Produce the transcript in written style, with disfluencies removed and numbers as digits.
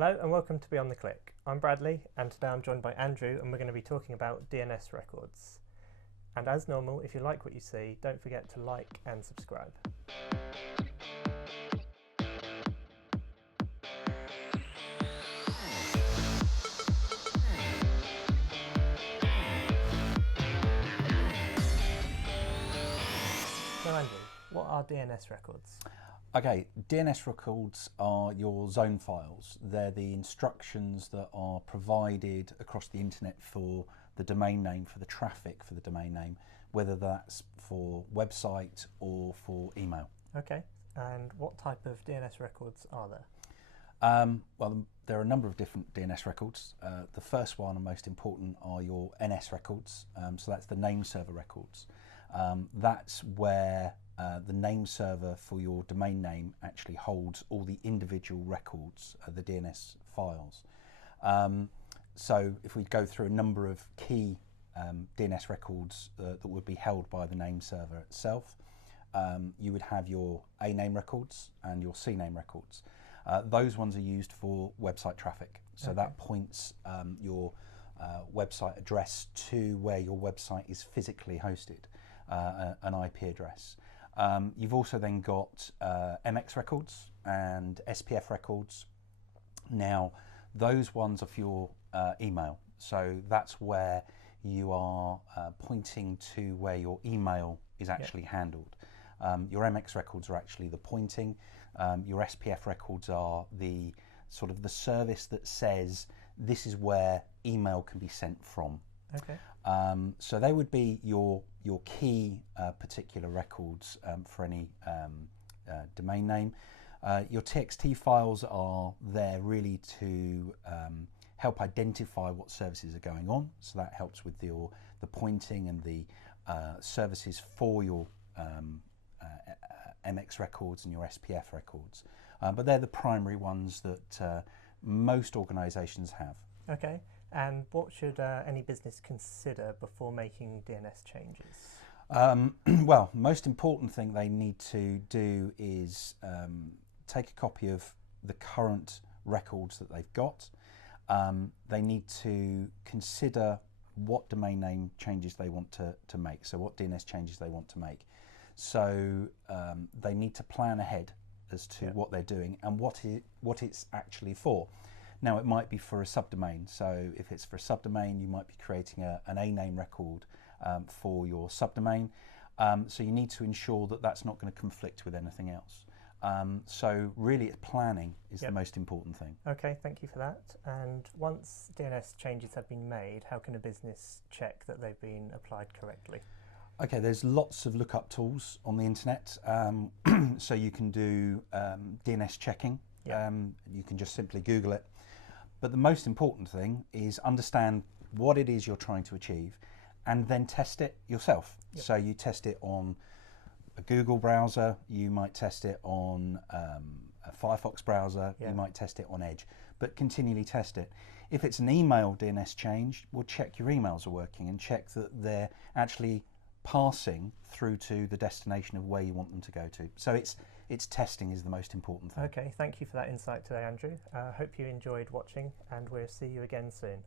Hello and welcome to Beyond the Click. I'm Bradley and today I'm joined by Andrew and we're going to be talking about DNS records. And as normal, if you like what you see, don't forget to like and subscribe. So Andrew, what are DNS records? Okay, DNS records are your zone files. They're the instructions that are provided across the internet for the domain name, for the traffic for the domain name, whether that's for website or for email. Okay, and what type of DNS records are there? Well, there are a number of different DNS records. The first one and most important are your NS records. So that's the name server records. That's where the name server for your domain name actually holds all the individual records, the DNS files. So if we go through a number of key DNS records that would be held by the name server itself, you would have your A name records and your C name records. Those ones are used for website traffic. So that points your website address to where your website is physically hosted, an IP address. You've also then got MX records and SPF records. Now, those ones are for your email. So that's where you are pointing to where your email is actually handled. Your MX records are actually the pointing. Your SPF records are the sort of the service that says this is where email can be sent from. Okay. So they would be your key particular records for any domain name. Your TXT files are there really to help identify what services are going on. So that helps with the pointing and the services for your MX records and your SPF records. But they're the primary ones that most organizations have. Okay. And what should any business consider before making DNS changes? Well, most important thing they need to do is take a copy of the current records that they've got. They need to consider what domain name changes they want to make, so what DNS changes they want to make. So they need to plan ahead as to what they're doing and what it's actually for. Now, it might be for a subdomain. So if it's for a subdomain, you might be creating an A name record for your subdomain. So you need to ensure that that's not going to conflict with anything else. So really, planning is the most important thing. Okay, thank you for that. And once DNS changes have been made, how can a business check that they've been applied correctly? Okay, there's lots of lookup tools on the internet. So you can do DNS checking. You can just simply Google it. But the most important thing is understand what it is you're trying to achieve and then test it yourself. So you test it on a Google browser, you might test it on a Firefox browser, you might test it on Edge, but continually test it. If it's an email DNS change, we'll check your emails are working and check that they're actually passing through to the destination of where you want them to go to. So it's testing is the most important thing. Okay, thank you for that insight today, Andrew. Hope you enjoyed watching and we'll see you again soon.